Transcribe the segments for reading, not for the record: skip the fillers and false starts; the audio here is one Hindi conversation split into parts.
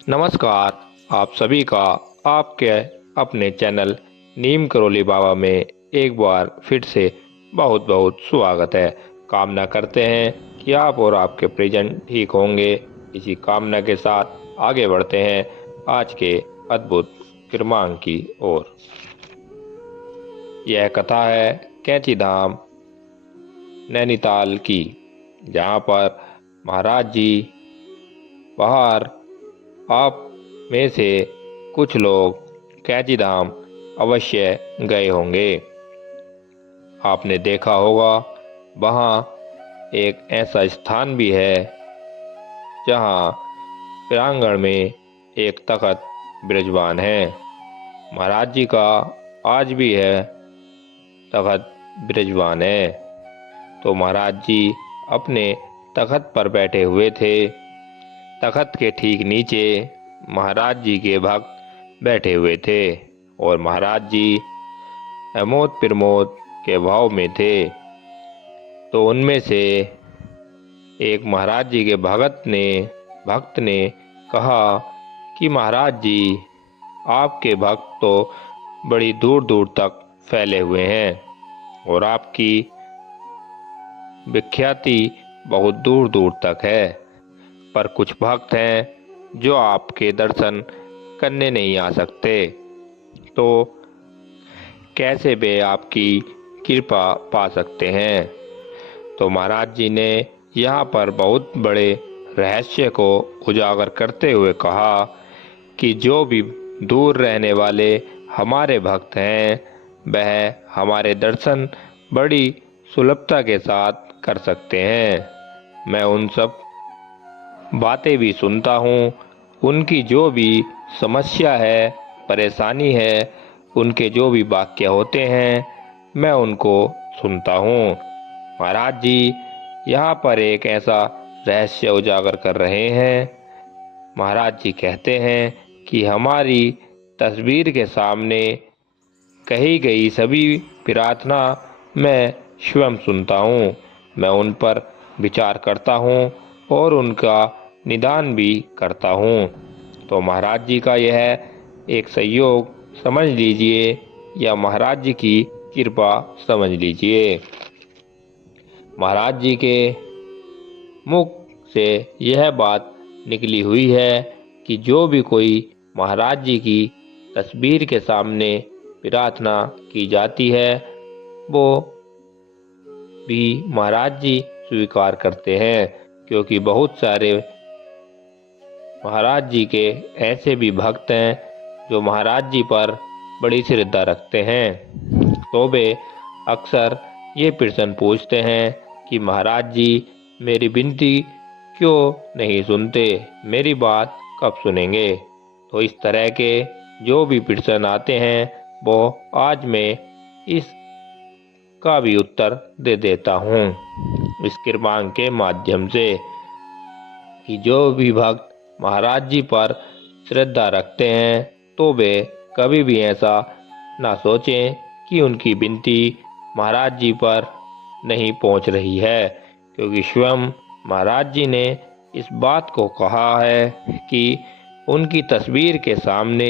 नमस्कार। आप सभी का आपके अपने चैनल नीम करोली बाबा में एक बार फिर से बहुत बहुत स्वागत है। कामना करते हैं कि आप और आपके परिजन ठीक होंगे। इसी कामना के साथ आगे बढ़ते हैं आज के अद्भुत क्रमांक की ओर। यह कथा है कैंची धाम नैनीताल की, जहाँ पर महाराज जी बाहर आप में से कुछ लोग कैंची धाम अवश्य गए होंगे। आपने देखा होगा वहाँ एक ऐसा स्थान भी है जहाँ प्रांगण में एक तख्त विराजमान है। महाराज जी का आज भी है तख्त विराजमान है। तो महाराज जी अपने तख्त पर बैठे हुए थे। तख्त के ठीक नीचे महाराज जी के भक्त बैठे हुए थे और महाराज जी अमोद प्रमोद के भाव में थे। तो उनमें से एक महाराज जी के भक्त ने कहा कि महाराज जी, आपके भक्त तो बड़ी दूर दूर तक फैले हुए हैं और आपकी विख्याति बहुत दूर दूर तक है, पर कुछ भक्त हैं जो आपके दर्शन करने नहीं आ सकते। तो कैसे वे आपकी कृपा पा सकते हैं? तो महाराज जी ने यहाँ पर बहुत बड़े रहस्य को उजागर करते हुए कहा कि जो भी दूर रहने वाले हमारे भक्त हैं, वह हमारे दर्शन बड़ी सुलभता के साथ कर सकते हैं। मैं उन सब बातें भी सुनता हूँ, उनकी जो भी समस्या है, परेशानी है, उनके जो भी वाक्य होते हैं, मैं उनको सुनता हूँ। महाराज जी यहाँ पर एक ऐसा रहस्य उजागर कर रहे हैं। महाराज जी कहते हैं कि हमारी तस्वीर के सामने कही गई सभी प्रार्थना मैं स्वयं सुनता हूँ। मैं उन पर विचार करता हूँ और उनका निदान भी करता हूँ। तो महाराज जी का यह एक सहयोग समझ लीजिए या महाराज जी की कृपा समझ लीजिए। महाराज जी के मुख से यह बात निकली हुई है कि जो भी कोई महाराज जी की तस्वीर के सामने प्रार्थना की जाती है, वो भी महाराज जी स्वीकार करते हैं, क्योंकि बहुत सारे महाराज जी के ऐसे भी भक्त हैं जो महाराज जी पर बड़ी श्रद्धा रखते हैं। तो वे अक्सर ये प्रश्न पूछते हैं कि महाराज जी मेरी विनती क्यों नहीं सुनते, मेरी बात कब सुनेंगे। तो इस तरह के जो भी प्रश्न आते हैं वो आज मैं इसका भी उत्तर दे देता हूँ इस क्रमांक के माध्यम से, कि जो भी भक्त महाराज जी पर श्रद्धा रखते हैं तो वे कभी भी ऐसा ना सोचें कि उनकी विनती महाराज जी पर नहीं पहुंच रही है, क्योंकि स्वयं महाराज जी ने इस बात को कहा है कि उनकी तस्वीर के सामने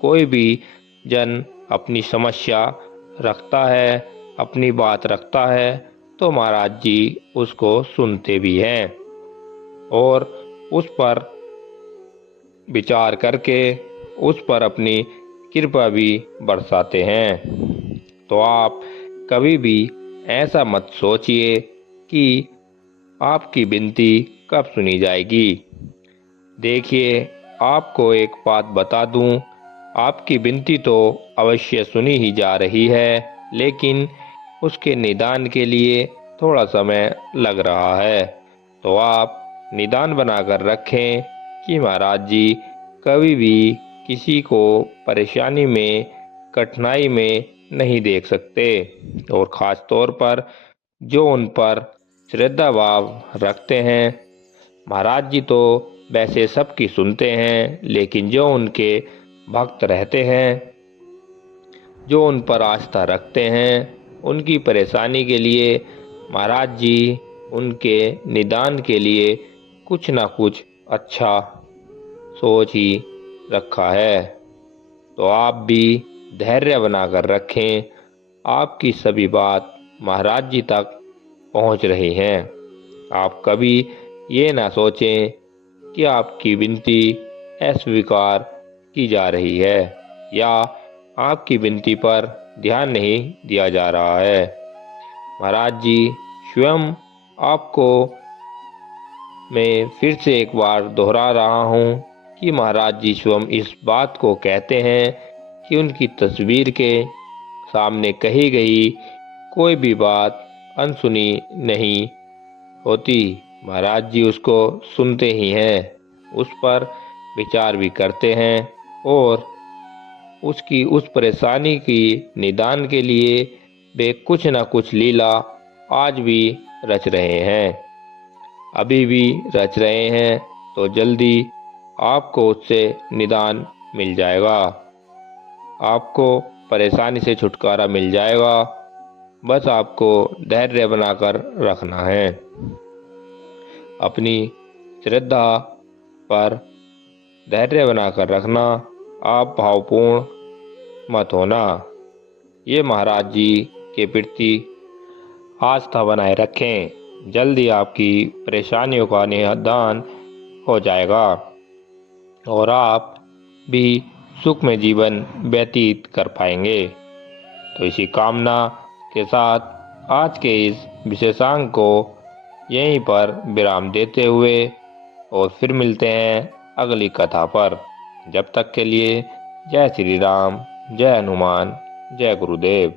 कोई भी जन अपनी समस्या रखता है, अपनी बात रखता है, तो महाराज जी उसको सुनते भी हैं और उस पर विचार करके उस पर अपनी कृपा भी बरसाते हैं। तो आप कभी भी ऐसा मत सोचिए कि आपकी विनती कब सुनी जाएगी। देखिए, आपको एक बात बता दूं, आपकी विनती तो अवश्य सुनी ही जा रही है, लेकिन उसके निदान के लिए थोड़ा समय लग रहा है। तो आप निदान बनाकर रखें कि महाराज जी कभी भी किसी को परेशानी में, कठिनाई में नहीं देख सकते, और ख़ास तौर पर जो उन पर श्रद्धा भाव रखते हैं। महाराज जी तो वैसे सबकी सुनते हैं, लेकिन जो उनके भक्त रहते हैं, जो उन पर आस्था रखते हैं, उनकी परेशानी के लिए महाराज जी उनके निदान के लिए कुछ ना कुछ अच्छा सोच ही रखा है। तो आप भी धैर्य बनाकर रखें। आपकी सभी बात महाराज जी तक पहुंच रही हैं। आप कभी ये ना सोचें कि आपकी विनती अस्वीकार की जा रही है या आपकी विनती पर ध्यान नहीं दिया जा रहा है। महाराज जी स्वयं आपको मैं फिर से एक बार दोहरा रहा हूँ कि महाराज जी स्वयं इस बात को कहते हैं कि उनकी तस्वीर के सामने कही गई कोई भी बात अनसुनी नहीं होती। महाराज जी उसको सुनते ही हैं, उस पर विचार भी करते हैं और उसकी उस परेशानी की निदान के लिए वे कुछ न कुछ लीला आज भी रच रहे हैं, अभी भी रच रहे हैं। तो जल्दी आपको उससे निदान मिल जाएगा, आपको परेशानी से छुटकारा मिल जाएगा। बस आपको धैर्य बनाकर रखना है। अपनी श्रद्धा पर धैर्य बनाकर रखना। आप भावपूर्ण मत होना। ये महाराज जी के प्रति आस्था बनाए रखें। जल्दी आपकी परेशानियों का निदान हो जाएगा और आप भी सुख में जीवन व्यतीत कर पाएंगे। तो इसी कामना के साथ आज के इस विशेषांक को यहीं पर विराम देते हुए और फिर मिलते हैं अगली कथा पर। जब तक के लिए जय श्री राम, जय हनुमान, जय गुरुदेव।